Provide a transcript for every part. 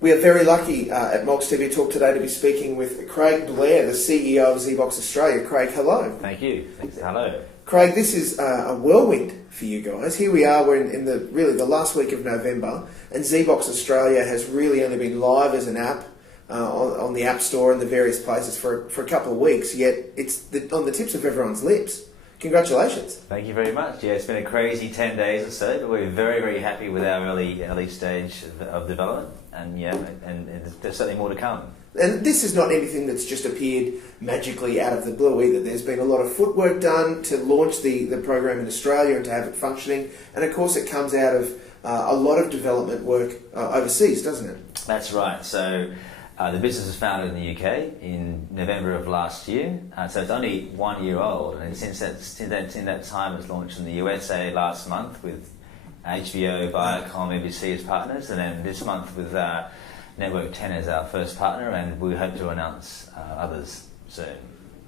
We are very lucky at MolksTVTalk today to be speaking with Craig Blair, the CEO of zeebox Australia. Craig, hello. Thank you. Thanks. Hello. Craig, this is a whirlwind for you guys. Here we are, we're in the last week of November, and zeebox Australia has really only been live as an app on the App Store and the various places for a couple of weeks, yet it's on the tips of everyone's lips. Congratulations. Thank you very much. Yeah, it's been a crazy 10 days or so, but we're very, very happy with our early stage of development, and there's certainly more to come. And this is not anything that's just appeared magically out of the blue either. There's been a lot of footwork done to launch the program in Australia and to have it functioning, and of course it comes out of a lot of development work overseas, doesn't it? That's right. So the business was founded in the UK in November of last year, so it's only 1 year old, and since that time it's launched in the USA last month with HBO, Viacom, BBC as partners, and then this month with Network 10 as our first partner, and we hope to announce others soon.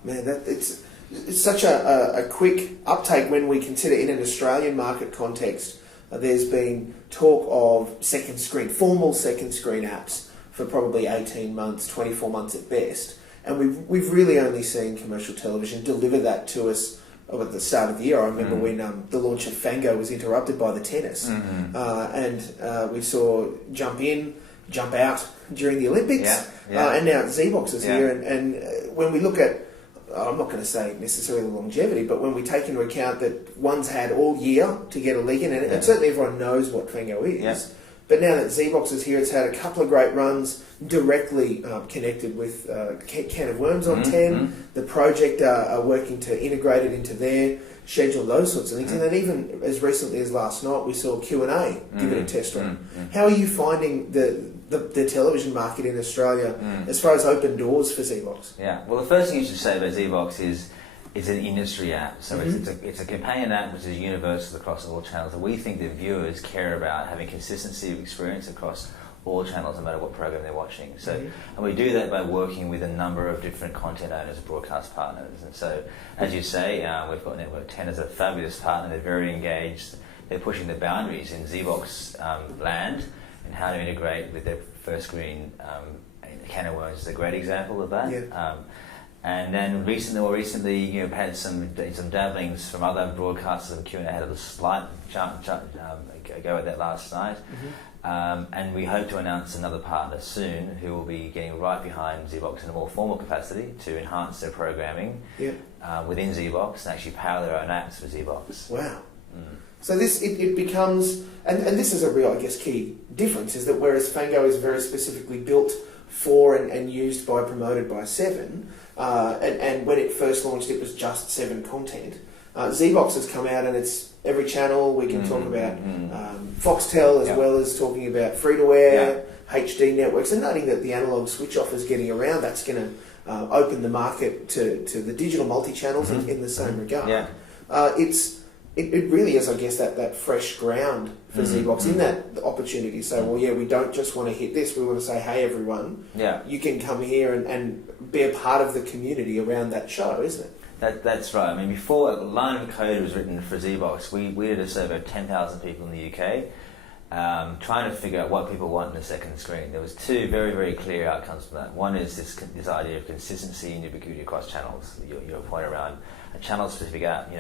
Man, it's such a quick uptake when we consider in an Australian market context. There's been talk of formal second screen apps for probably 18 months, 24 months at best. And we've really only seen commercial television deliver that to us at the start of the year. I remember when the launch of Fango was interrupted by the tennis. And we saw Jump In, Jump Out during the Olympics. And now zeebox is here. And when we look at, I'm not going to say necessarily longevity, but when we take into account that one's had all year to get a league in, and certainly everyone knows what Fango is, but now that zeebox is here, it's had a couple of great runs directly connected with Can of Worms on 10. The project are working to integrate it into their schedule, those sorts of things. And then even as recently as last night, we saw Q&A give it a test run. How are you finding the television market in Australia as far as open doors for zeebox? Yeah, well, the first thing you should say about zeebox is it's an industry app, so it's a companion app which is universal across all channels. And we think that viewers care about having consistency of experience across all channels, no matter what program they're watching. So, and we do that by working with a number of different content owners and broadcast partners. And so, as you say, we've got Network 10 as a fabulous partner. They're very engaged. They're pushing the boundaries in zeebox land and how to integrate with their first screen. Can of Worms is a great example of that. And then more recently, had some dabblings from other broadcasters of Q&A. Had a slight go at that last night. And we hope to announce another partner soon who will be getting right behind zeebox in a more formal capacity to enhance their programming within zeebox and actually power their own apps for zeebox. Wow. So it becomes, and this is a real, I guess, key difference, is that whereas Fango is very specifically built for and used by, promoted by Seven, and when it first launched it was just Seven content. zeebox has come out and it's every channel. We can talk about Foxtel as well as talking about free-to-air, HD networks, and noting that the analog switch-off is getting around. That's going to open the market to the digital multi-channels in the same regard. It really is, I guess, that fresh ground for zeebox in that opportunity to say, we don't just want to hit this, we want to say, hey everyone, you can come here and be a part of the community around that show, isn't it? That's right. I mean, before a line of code was written for zeebox, we did a survey of 10,000 people in the UK trying to figure out what people want in a second screen. There was two very, very clear outcomes from that. One is this idea of consistency and ubiquity across channels. Your point around a channel-specific app,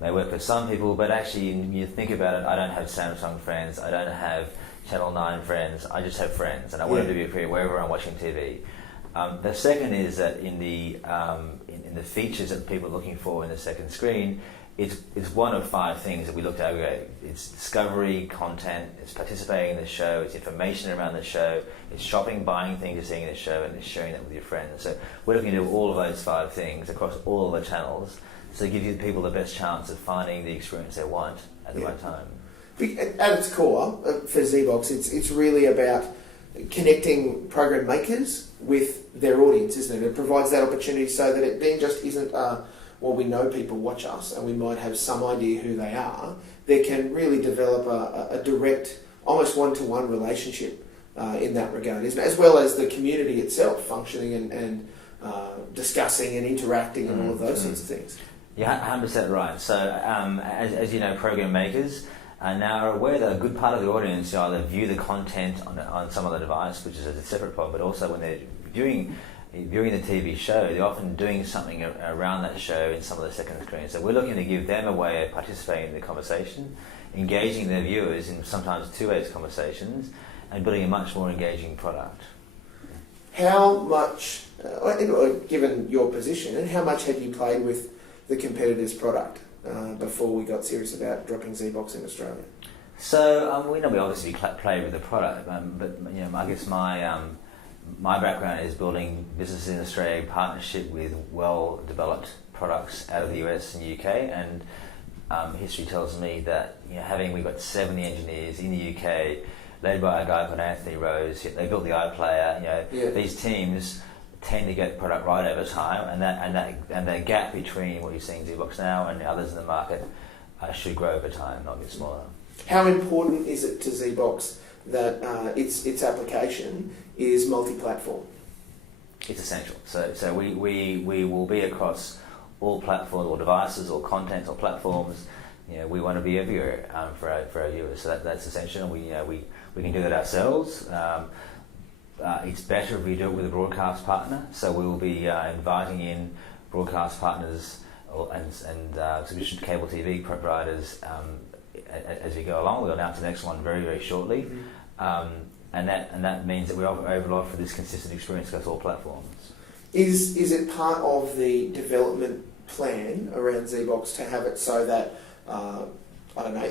may work for some people, but actually you think about it, I don't have Samsung friends, I don't have Channel 9 friends, I just have friends, and I want it to be appear wherever I'm watching TV. The second is that in the features that people are looking for in the second screen, it's one of 5 things that we look to aggregate. It's discovery, content, it's participating in the show, it's information around the show, it's shopping, buying things you're seeing in the show, and it's sharing that with your friends. So we're looking to do all of those 5 things across all of the channels, so give you people the best chance of finding the experience they want at the right time. At its core, for zeebox, it's really about connecting program makers with their audience, isn't it? It provides that opportunity so that it then just isn't, we know people watch us and we might have some idea who they are. There can really develop a direct, almost one-to-one relationship in that regard, isn't it? As well as the community itself functioning and discussing and interacting and all of those sorts of things. You're 100% right. So, as you know, program makers, now are aware that a good part of the audience either view the content on some other device, which is a separate problem, but also when they're viewing the TV show, they're often doing something around that show in some of the second screen. So we're looking to give them a way of participating in the conversation, engaging their viewers in sometimes two-way conversations, and building a much more engaging product. How much, given your position, and how much had you played with the competitor's product before we got serious about dropping zeebox in Australia? So we obviously play with the product, but I guess my background is building businesses in Australia in partnership with well-developed products out of the US and UK, and history tells me that we've got 70 engineers in the UK, led by a guy called Anthony Rose. They built the iPlayer. These teams tend to get the product right over time, and that gap between what you're seeing zeebox now and the others in the market should grow over time, not get smaller. How important is it to zeebox that its application is multi-platform? It's essential. So we will be across all platforms, or devices, or content, or platforms. We want to be everywhere for our viewers. So that's essential. We can do that ourselves. It's better if we do it with a broadcast partner. So we will be inviting in broadcast partners and subscription cable TV providers as we go along. We'll announce the next one very, very shortly. And that means that we offer this consistent experience across all platforms. Is it part of the development plan around zeebox to have it so that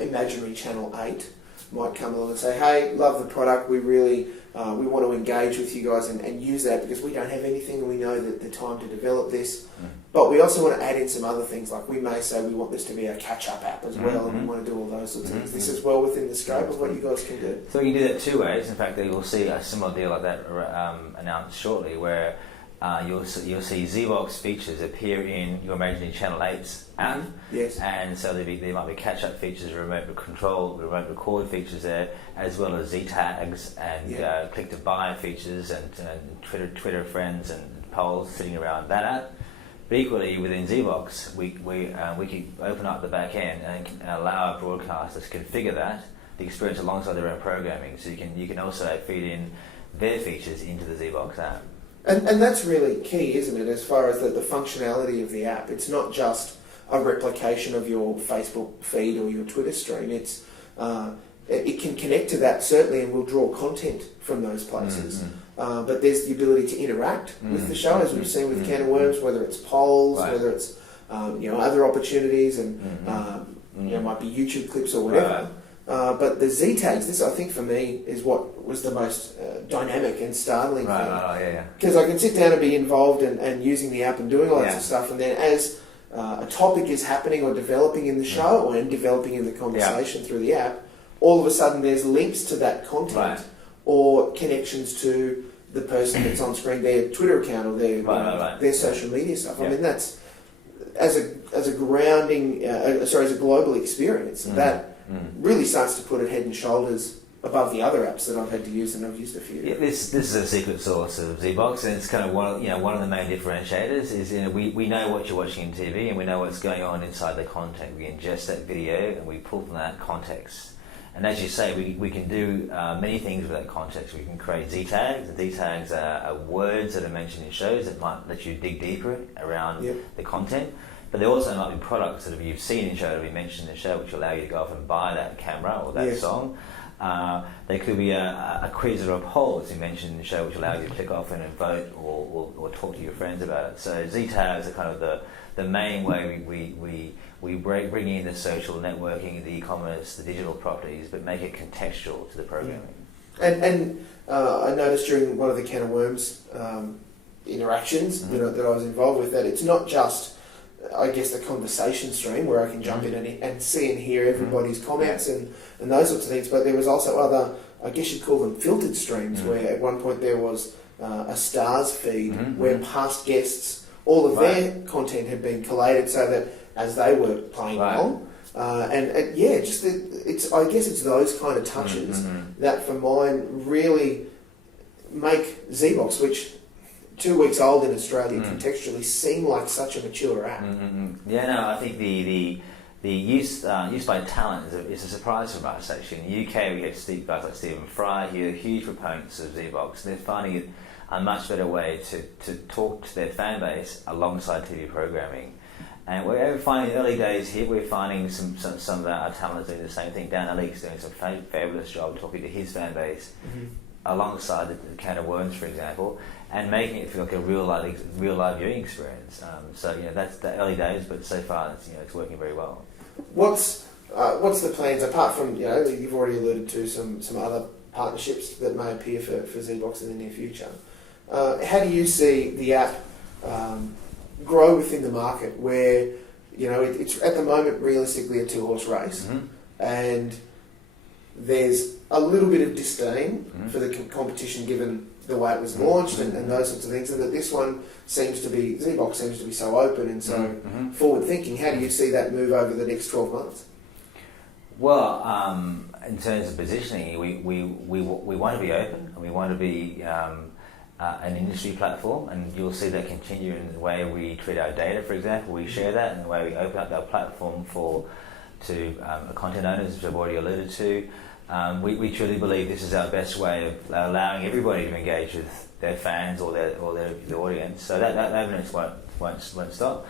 imaginary Channel 8 might come along and say, hey, love the product, we really we want to engage with you guys and use that because we don't have anything and we know that the time to develop this. But we also want to add in some other things, like we may say we want this to be a catch-up app as well, and we want to do all those sorts of things. This is well within the scope of what you guys can do. So you can do that two ways. In fact, you'll see a similar deal like that announced shortly, where you'll see zeebox features appear in your imaginary Channel 8's app. Yes. And so there might be catch-up features, remote control, remote record features there, as well as Z tags and click to buy features and Twitter friends and polls sitting around that app. But equally within zeebox, we can open up the back end and allow our broadcasters to configure the experience alongside their own programming. So you can also feed in their features into the zeebox app. And that's really key, isn't it, as far as the functionality of the app. It's not just a replication of your Facebook feed or your Twitter stream. It can connect to that, certainly, and will draw content from those places. But there's the ability to interact with the show, as we've seen with Can of Worms, whether it's polls, whether it's other opportunities, and might be YouTube clips or whatever. But the Z tags, this I think for me is what was the most dynamic and startling thing. Because I can sit down and be involved and using the app and doing lots of stuff, and then as a topic is happening or developing in the show and developing in the conversation through the app, all of a sudden there's links to that content or connections to the person that's on screen, their Twitter account or their social media stuff. I mean, that's as a grounding, as a global experience, that really starts to put it head and shoulders above the other apps that I've had to use, and I've used a few. Yeah, this is a secret sauce of zeebox, and it's kind of one of the main differentiators is we know what you're watching in TV, and we know what's going on inside the content. We ingest that video and we pull from that context. And as you say, we can do many things with that context. We can create Z tags. The Z tags are words that are mentioned in shows that might let you dig deeper around the content. But there also might be products that you've seen in show that we mentioned in the show, which allow you to go off and buy that camera or that song. There could be a quiz or a poll, as you mentioned in the show, which allows you to click off and vote or talk to your friends about it. So Z tags are kind of the main way we bring in the social networking, the e-commerce, the digital properties, but make it contextual to the programming. And I noticed during one of the Can of Worms interactions that I was involved with, that it's not just, I guess, the conversation stream where I can jump in and see and hear everybody's comments and those sorts of things, but there was also other, I guess you'd call them filtered streams, where at one point there was a stars feed where past guests, all of their content had been collated so that as they were playing along, it's I guess it's those kind of touches that for mine really make zeebox, which 2 weeks old in Australia, contextually seem like such a mature app. Yeah, no, I think the the use by talent is a surprise for us, actually. In the UK, we have guys like Stephen Fry, who are huge proponents of zeebox, and they're finding it a much better way to talk to their fan base alongside TV programming. And we're finding in the early days here, we're finding some of our talent doing the same thing. Dan Alik's doing some fabulous job talking to his fan base alongside the Can of Worms, for example, and making it feel like a real live viewing experience. So that's the early days, but so far it's working very well. What's the plans apart from you've already alluded to some other partnerships that may appear for zeebox in the near future? How do you see the app grow within the market where it's at the moment realistically a 2-horse race, and there's a little bit of disdain for the competition given the way it was launched and those sorts of things, and that this one zeebox seems to be so open and so forward thinking. How do you see that move over the next 12 months? Well, in terms of positioning, we want to be open, and we want to be an industry platform, and you'll see that continue in the way we treat our data, for example. We share that, and the way we open up our platform to content owners, which I've already alluded to. We truly believe this is our best way of allowing everybody to engage with their fans or their audience. So that evidence won't stop.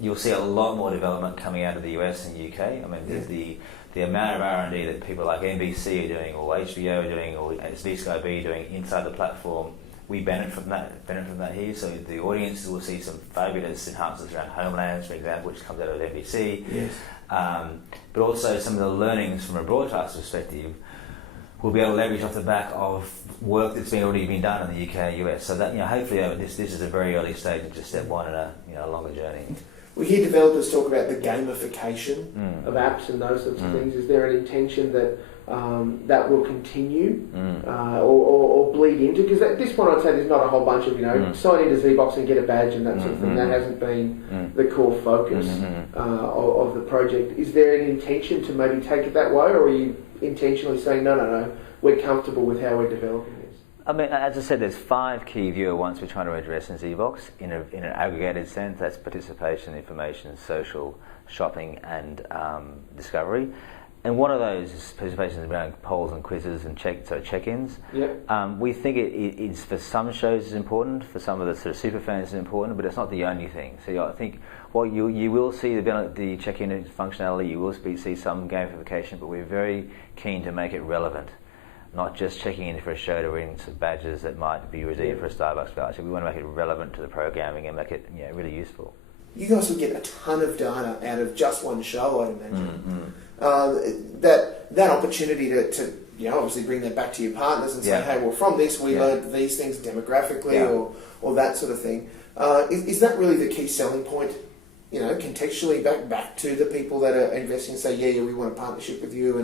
You'll see a lot more development coming out of the US and UK. I mean, the amount of R&D that people like NBC are doing, or HBO are doing, or Sky B doing inside the platform, we benefit from that here. So the audiences will see some fabulous enhancements around Homelands, for example, which comes out of NBC. Yes. But also some of the learnings from a broadcast perspective we'll be able to leverage off the back of work that's already been done in the UK and US. So that hopefully this is a very early stage of just step one in a longer journey. We hear developers talk about the gamification of apps and those sorts of things. Is there an intention that that will continue or bleed into? Because at this point I'd say there's not a whole bunch of, sign into zeebox and get a badge and that sort of thing. That hasn't been the core focus of the project. Is there an intention to maybe take it that way, or are you intentionally saying, no, we're comfortable with how we're developing this? I mean, as I said, there's 5 key viewer wants we're trying to address in zeebox in an aggregated sense. That's participation, information, social, shopping, and discovery. And one of those is participation around polls and quizzes and check-ins. Yep. We think it is, for some shows is important, for some of the sort of super fans is important, but it's not the only thing. So I think what you will see the check-in functionality, you will see some gamification, but we're very keen to make it relevant. Not just checking in for a show to win some badges that might be redeemed for a Starbucks voucher. We want to make it relevant to the programming and make it really useful. You guys would get a ton of data out of just one show, I'd imagine. That opportunity to obviously bring that back to your partners and say, hey, well, from this we learned these things demographically or that sort of thing. Is that really the key selling point? Contextually back to the people that are investing, say, we want a partnership with you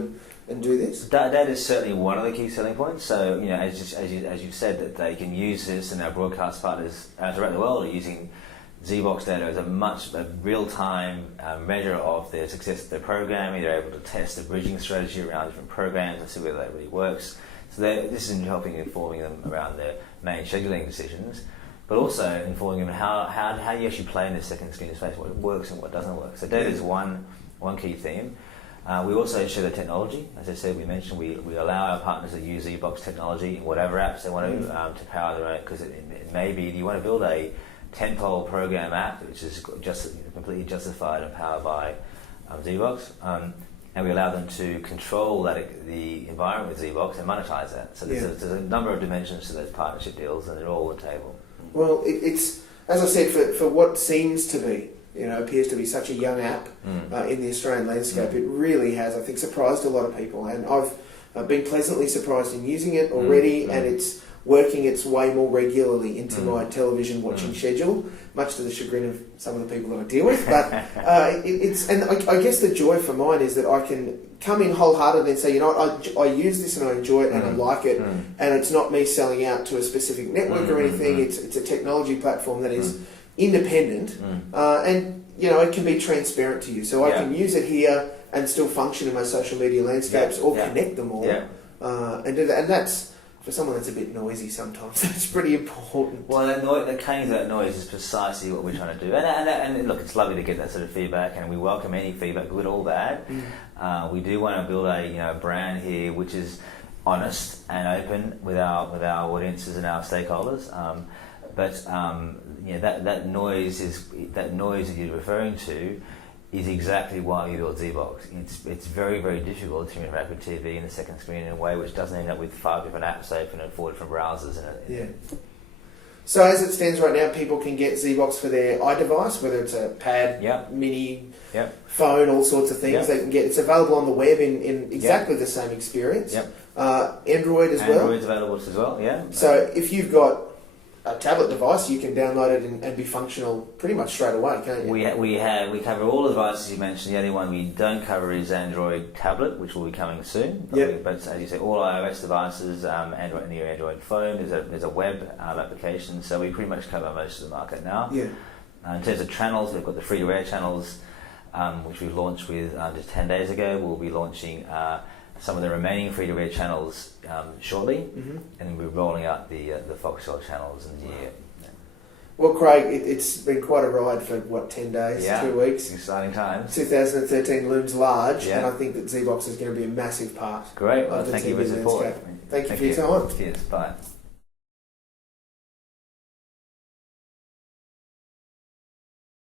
and do this? That is certainly one of the key selling points. So, as you've said, that they can use this, and our broadcast partners throughout the world are using zeebox data as a real-time measure of their success of their programming. They're able to test the bridging strategy around different programs and see whether that really works. So this is informing them around their main scheduling decisions, but also informing them how you actually play in this second screen space, what works and what doesn't work. So data is one key theme. We also share the technology. As I said, we allow our partners to use zeebox technology in whatever apps they want to power their own, because it may be you want to build a tentpole program app which is just completely justified and powered by zeebox, and we allow them to control the environment with zeebox and monetize that. So there's a number of dimensions to those partnership deals, and they're all on the table. Well, it's, as I said, for what seems to be, appears to be such a young app in the Australian landscape, it really has, I think, surprised a lot of people, and I've been pleasantly surprised in using it already, and it's working its way more regularly into my television watching schedule, much to the chagrin of some of the people that I deal with. But I guess the joy for mine is that I can come in wholeheartedly and say, I use this and I enjoy it and I like it, and it's not me selling out to a specific network or anything. It's a technology platform that is independent, and it can be transparent to you. So I can use it here and still function in my social media landscapes or connect them all, and do that. And that's, for someone that's a bit noisy sometimes, that's pretty important. Well, that cutting that noise is precisely what we're trying to do. And look, it's lovely to get that sort of feedback, and we welcome any feedback, good or bad. We do want to build a brand here which is honest and open with our audiences and our stakeholders. That noise that you're referring to is exactly why we built zeebox. It's very, very difficult to interact with TV in the second screen in a way which doesn't end up with 5 different apps open and 4 different browsers. So as it stands right now, people can get zeebox for their iDevice, whether it's a pad, mini, phone, all sorts of things. They can get. It's available on the web in exactly the same experience. Android as well. Android's available as well. Yeah. So if you've got a tablet device, you can download it and be functional pretty much straight away, can't you? We cover all the devices you mentioned. The only one we don't cover is Android tablet, which will be coming soon. But as you say, all iOS devices, Android and the Android phone. There's a web application, so we pretty much cover most of the market now. In terms of channels, we've got the free-to-air channels, which we've launched with just 10 days ago. We'll be launching some of the remaining free-to-air channels shortly, and we're rolling out the Foxtel channels in the year. Well, Craig, it's been quite a ride for 10 days, 2 weeks. Exciting times. 2013 looms large, and I think that zeebox is going to be a massive part. Great. Well, of the thank TV you for your support. Thank you for your time. Cheers. Bye.